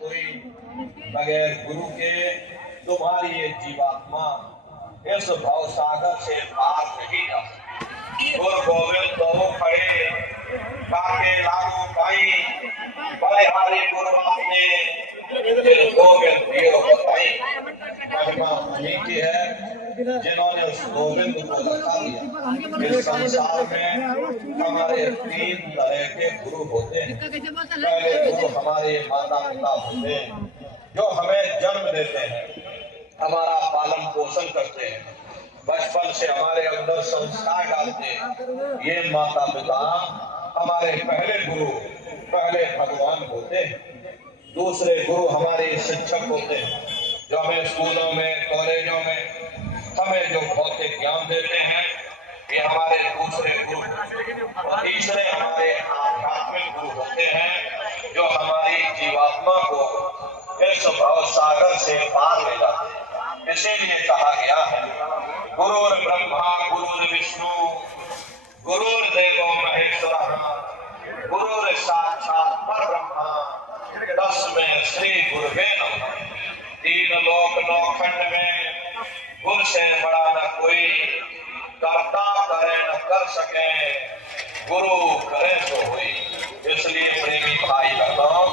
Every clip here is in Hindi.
कोई बगैर गुरु के तुम्हारी ये जीवात्मा इस भव सागर से पार नहीं जा सकती। गुरु गोविंद दो खड़े काके लागू पाई बड़े हारे गुरु आपने गोविंद दियो बताई। महिमा उन्हीं की है जिन्होंने उस गोविंद को रखा दिया। इस संसार में हमारे 3 तरह के गुरु होते हैं। पहले गुरु हमारे माता पिता होते हैं जो हमें जन्म देते हैं, हमारा पालन पोषण करते हैं, बचपन से हमारे अंदर संस्कार डालते हैं। ये माता पिता हमारे पहले गुरु, पहले भगवान होते हैं। दूसरे गुरु हमारे शिक्षक होते हैं जो हमें स्कूलों में, कॉलेजों में हमें जो भौतिक ज्ञान देते हैं, ये हमारे दूसरे गुरु। और तीसरे हमारे आध्यात्मिक गुरु होते हैं जो हमारी जीवात्मा को इस भव सागर से पार ले जाते हैं। इसीलिए कहा गया है गुरुर् ब्रह्मा गुरुर्विष्णु गुरुर्देवो महेश्वरः गुरुर् साक्षात् परब्रह्म तस्मै श्री गुरुवे नमः। 3 लोक 9 खंड में गुरु से बड़ा न कोई, करता करे न कर सके, गुरु करे तो हुई। इसलिए प्रेमी भाई बहनों,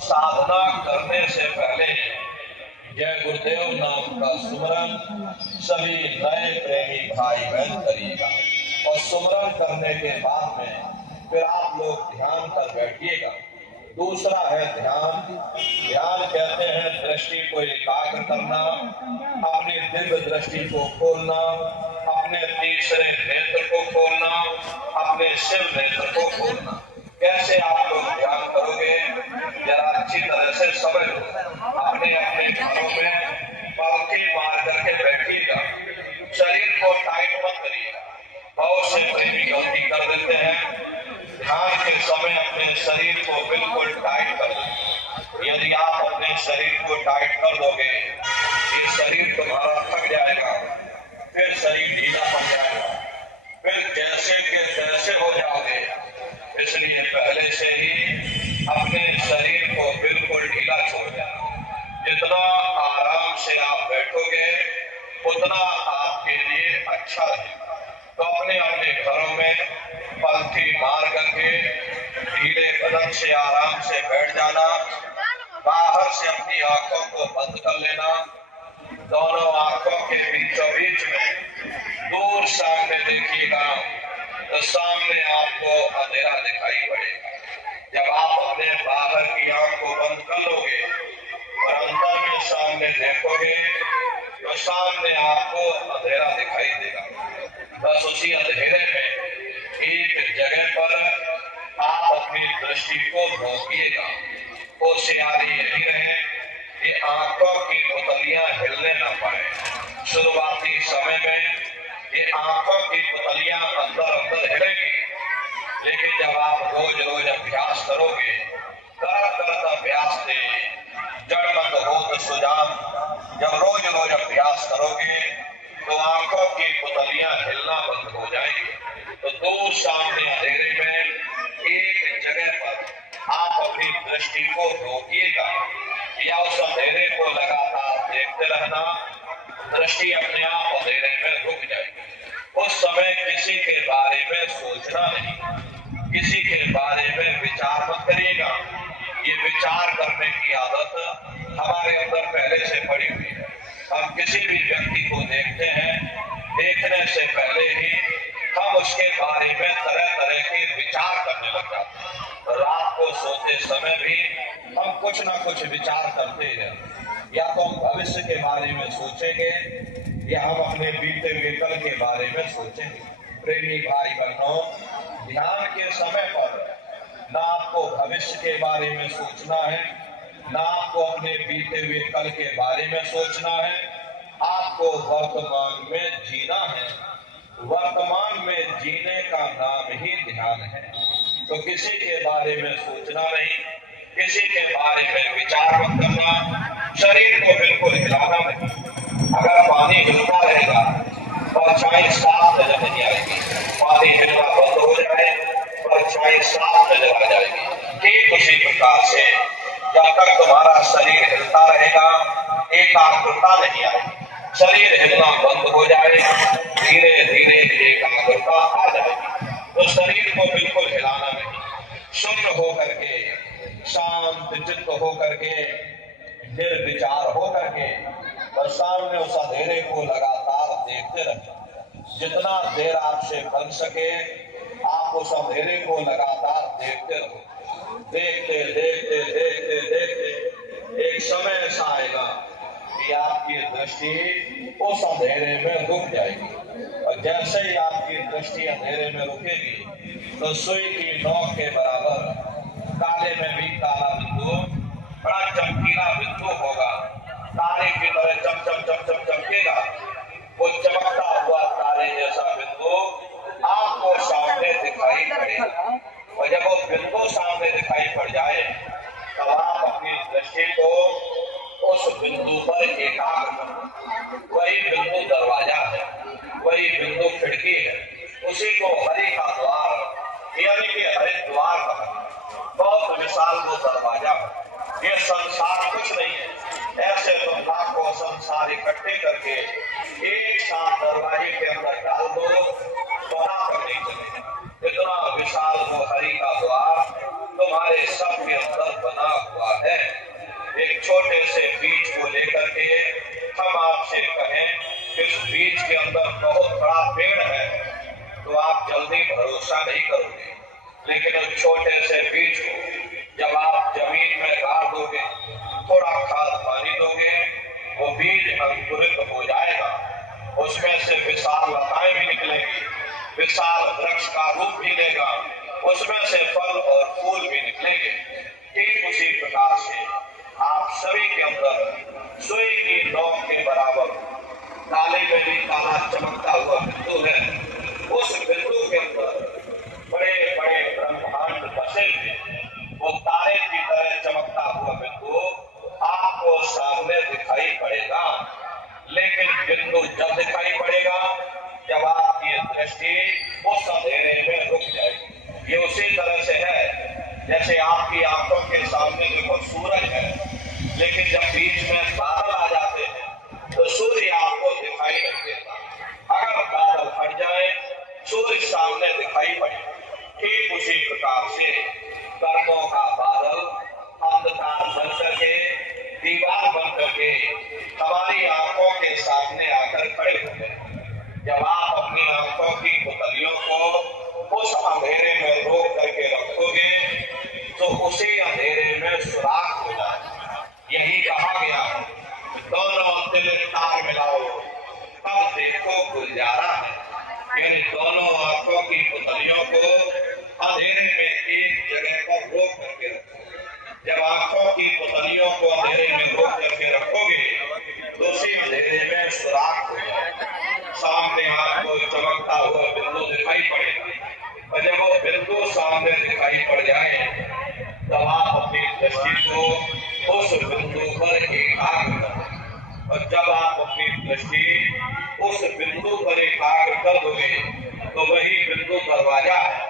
साधना करने से पहले जय गुरुदेव नाम का सुमरन सभी नए प्रेमी भाई बहन करिएगा। और सुमरन करने के बाद में फिर आप लोग ध्यान कर बैठिएगा। दूसरा है ध्यान। ध्यान कहते हैं दृष्टि को एकाग्र करना, अपनी दिव्य दृष्टि को खोलना, अपने तीसरे नेत्र को खोलना, अपने शिव नेत्र को खोलना। कैसे आप लोग ध्यान करोगे जरा अच्छी तरह से समझ लो। अपने अपने घरों में पलथी मार करके बैठिएगा, शरीर को टाइट मत करिएगा। बहुत से प्रेमी गलती कर देते हैं, ध्यान के समय अपने शरीर को बिल्कुल टाइट कर दो। यदि आप अपने शरीर को टाइट कर दोगे, ये शरीर तुम्हारा थक जाएगा, फिर शरीर ढीला पड़ जाएगा, फिर जैसे के तैसे हो जाओगे। इसलिए पहले से ही अपने शरीर को बिल्कुल ढीला छोड़ देना। जितना आराम से आप बैठोगे उतना आपके लिए अच्छा रहेगा। तो अपने अपने घरों में पलथी मार करके ढीले कदम से आराम से बैठ जाना। बाहर से अपनी आंखों को बंद कर लेना। दोनों आंखों के बीचों बीच में दूर सामने देखिएगा तो सामने आपको अंधेरा दिखाई पड़ेगा। जब आप अपने बाहर की आंख को बंद कर लोगे और अंदर में सामने देखोगे तो सामने आपको अंधेरा दिखाई देगा। बस उसी अंधेरे में एक जगह पर आप अपनी दृष्टि को रोकिएगा। होशियारी यही रहे कि आंखों की पुतलियां हिलने न पाए। शुरुआती समय में ये आंखों की पुतलियां अंदर अंदर हिलेगी, लेकिन जब आप रोज रोज अभ्यास करोगे, करत अभ्यास से जड़मंद होत सुजान, जब रोज रोज अभ्यास करोगे तो आंखों की पुतलियां हिलना बंद हो जाएगी। तो दूर सामने अंधेरे में एक जगह पर आप अपनी दृष्टि को रोकिएगा या उस अंधेरे को लगातार देखते रहना। दृष्टि अपने आप अंधेरे में रुक जाएगी। उस समय किसी के बारे में सोचना नहीं, किसी के बारे में विचार मत करिएगा। ये विचार करने की आदत हमारे अंदर पहले से पड़ी हुई है। हम किसी भी व्यक्ति को देखते हैं, देखने से पहले ही हम उसके बारे में तरह तरह के विचार करने लग जाते हैं। रात को सोते समय भी हम कुछ ना कुछ विचार करते हैं। या तो हम भविष्य के बारे में सोचेंगे या हम अपने बीते हुए कल के बारे में सोचेंगे। प्रेमी भाई बहनों, ध्यान के समय पर ना आपको भविष्य के बारे में सोचना है, ना आपको अपने बीते हुए कल के बारे में सोचना है। आपको वर्तमान में जीना है। वर्तमान में जीने का नाम ही ध्यान है। तो किसी के बारे में सोचना नहीं, किसी के बारे में विचार मत करना। शरीर को बिल्कुल हिलाना नहीं। अगर पानी हिलता रहेगा परछाई साफ नजर नहीं आएगी। पानी हिलना बंद हो जाए परछाई साफ नजर आ जाएगी। ठीक उसी प्रकार से जब तक तुम्हारा शरीर हिलता रहेगा एकाग्रता नहीं आएगी। शरीर हिलना बंद हो जाए, धीरे धीरे एकाग्रता आ जाएगी। तो शरीर को बिल्कुल हिलाना नहीं, शून्य होकर के, शांत चित्त होकर के, निर्विचार होकर के और सामने उस अंधेरे को लगातार देखते रहे। जितना देर आपसे बन सके आप उस अंधेरे को लगातार देखते रहो। देखते देखते देखते देखते एक समय ऐसा आएगा कि आपकी दृष्टि उस अंधेरे में रुक जाएगी और जैसे ही आपकी दृष्टि अंधेरे में रुकेगी तो सुई की नोक के बराबर काले में भी काला बिंदु, बड़ा चमकीला बिंदु होगा, तारे की तरह चम चम चम चम चमकेगा। वो चमकता हुआ तारे जैसा बिंदु आपको सामने दिखाई पड़ेगा और जब वो बिंदु सामने दिखाई पड़ जाए तब आप अपनी दृष्टि को उस बिंदु पर एकाग्र करो। वही बिंदु दरवाजा है, वही बिंदु खिड़की है, उसी को हरि का द्वार यानी कि हरिद्वार कहा। बहुत विशाल वो दरवाजा है। ये संसार कुछ नहीं है। ऐसे तुम लाखों संसार इकट्ठे करके एक साथ दरवाजे के अंदर डाल दो, बराबर नहीं चलेगा। इतना विशाल वो हरि का द्वार तुम्हारे सब के अंदर बना हुआ है। एक छोटे से बीज को लेकर के हम आपसे कहें इस बीज के अंदर बहुत बड़ा पेड़ है तो आप जल्दी भरोसा नहीं करोगे, लेकिन उस छोटे से बीज को जब आप जमीन में गाड़ दोगे, थोड़ा खाद पानी दोगे, वो बीज अंकुरित हो जाएगा। उसमें से विशाल लताएं भी निकलेगी, विशाल वृक्ष का रूप भी लेगा, उसमें से फल और फूल भी निकलेंगे। ठीक उसी प्रकार से आप सभी के अंदर सुई की नोक के बराबर काले में भी काला चमकता हुआ बिंदु है। उस बिंदु के अंदर बड़े बड़े ब्रह्मांड बसे हुए, वो तारे की तरह चमकता हुआ बिंदु आपको सामने दिखाई पड़ेगा। लेकिन बिंदु जब दिखाई पड़ेगा जब आपकी दृष्टि उस अंधेरे में रुक जाएगी। ये उसी तरह से है जैसे आपकी आंखों के सामने देखो सूरज है, लेकिन जब बीच में बादल आ जाते हैं तो सूर्य आपको दिखाई नहीं देता। अगर बादल हट जाए सूर्य सामने दिखाई पड़े। ठीक उसी प्रकार से कर्मों का बादल अंधकार बन करके, दीवार बन करके हमारी आंखों के सामने आकर खड़े हो गए। जब आप अपनी आंखों की पुतलियों को उस अंधेरे में रोक करके रखोगे तो उसी अंधेरे में सुराख हो जाए। यही कहा गया है, दोनों दिल तार मिलाओ तब देखो गुलजारा है। यानी दोनों आंखों की पुतलियों को अंधेरे में एक जगह पर रोक करके रखो। जब आंखों की पुतलियों को अंधेरे में रोक करके रखोगे तो उसी अंधेरे में सुराख हो जाएगा। सामने आपको चमकता हुआ बिंदु दिखाई पड़ेगा और जब वो बिंदु सामने दिखाई पड़ जाए तब आप अपनी दृष्टि को उस बिंदु पर एकाग्र करो और जब आप अपनी दृष्टि उस बिंदु पर एकाग्र कर दोगे तो वही बिंदु दरवाजा है।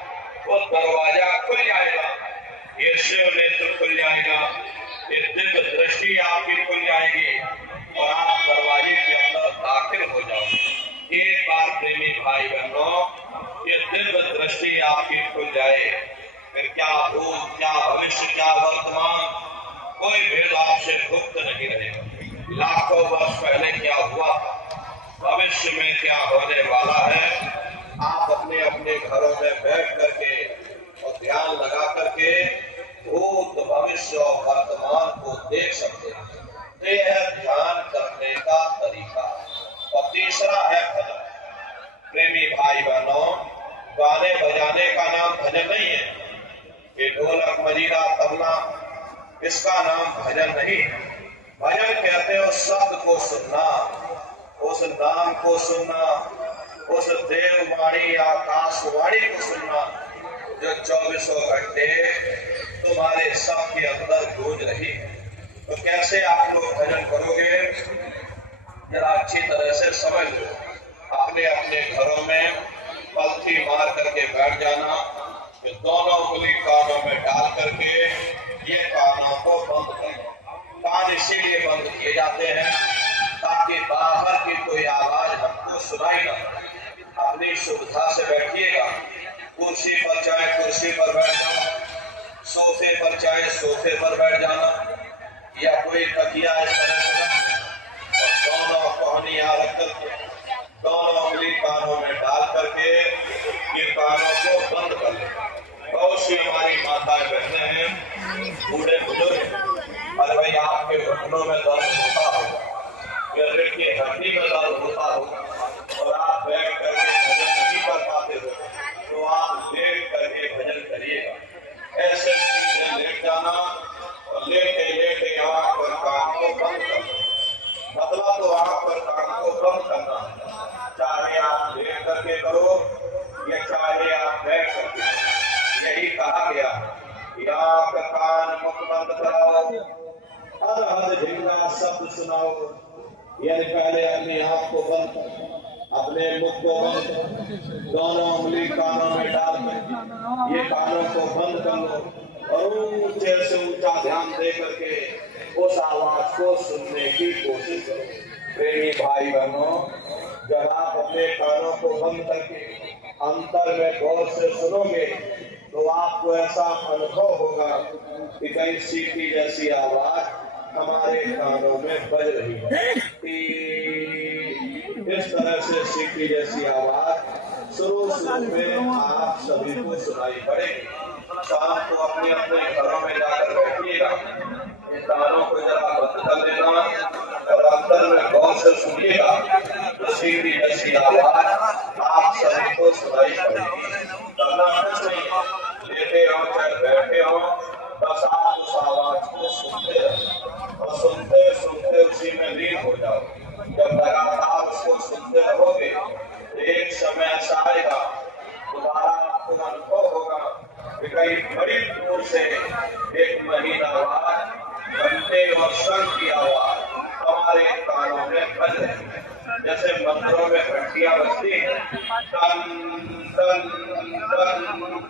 वो दरवाजा खुल जाएगा, ये शिव नेत्र खुल जाएगा, ये दिव्य दृष्टि आपकी खुल जाएगी और आप दरवाजे के अंदर दाखिल हो जाओगे। एक बार प्रेमी भाई बहनों ये दिव्य दृष्टि आपकी खुल जाए फिर क्या भूत क्या भविष्य क्या वर्तमान कोई भेद आपसे गुप्त नहीं रहेगा। लाखों वर्ष पहले क्या हुआ, भविष्य में क्या होने वाला है, आप अपने अपने घरों में बैठ करके और ध्यान लगा करके भूत भविष्य और वर्तमान को देख सकते हैं। तो यह है ध्यान करने का तरीका। और तीसरा है भजन। प्रेमी भाई बहनों, गाने बजाने का नाम भजन नहीं है। ये ढोलक मजीरा तबला इसका नाम भजन नहीं। भजन कहते हैं उस शब्द को सुनना, उस नाम को सुनना, उस देववाणी आकाशवाणी को सुनना जो 24 घंटे तुम्हारे सब के अंदर गूंज रही। तो कैसे आप लोग भजन करोगे जरा अच्छी तरह से समझ लो। अपने अपने घरों में पलथी मार करके बैठ जाना, दोनों उंगली कानों में डाल करके ये कानों को बंद कर सोफे पर बैठ जाना या कोई तकिया इस तरह से रख और दोनों कोहनियां रख करके दोनों उंगली कानों में डाल करके ये कानों को बंद कर ले। बहुत सी हमारी माताएं बहने हैं, बूढ़े बुजुर्ग, अरे भाई आपके घुटनों में दर्द होता होगा, गिरगिट की हड्डी में दर्द होता होगा और आप बैठ करके भजन नहीं कर पाते हो, तो आप लेट करके भजन करिएगा। ऐसे सीधे लेट जाना और लेटे लेटे आंख और कान को बंद करना, मतलब तो आंख और कान को बंद करना, चाहे आप लेट करके करो या चाहे आप बैठ करके। यही कहा गया कि आंख कान मुख बंद कराओ, हर हर झिंगा शब्द सुनाओ। यानी पहले अपनी आंख को बंद करो, अपने मुख को बंद करो, दोनों उंगली कानों में डाल कर ये कानों को बंद कर लो और ऊंचे से ऊंचा ध्यान दे करके उस आवाज को सुनने की कोशिश करो। प्रेमी भाई बहनों, जब आप अपने कानों को बंद करके अंतर में गौर से सुनोगे तो आपको ऐसा अनुभव होगा कि कहीं सीटी जैसी आवाज हमारे कानों में बज रही है। इस तरह से सीटी जैसी आवाज शुरू में आप सभी को सुनाई पड़ेगी। शाम को अपने अपने घरों में जाकर बैठिएगा, इन कानों को जरा बंद कर लेना और अंदर में गौर से सुनिएगा तो सीटी जैसी आवाज आप सभी को सुनाई पड़ेगी। करना कुछ नहीं, लेटे हो चाहे बैठे हो, बस आप उस आवाज को सुनते रहो और सुनते सुनते उसी में लीन हो जाओ। जब लगातार उसको सुनते रहोगे तो एक समय ऐसा आएगा, तुम्हारा आपको अनुभव होगा कि कहीं बड़ी दूर से एक महीन आवाज, घंटे और शंख की आवाज हमारे कानों में बज रही है। जैसे मंदिरों में घंटियां बजती हैं, टन टन टन।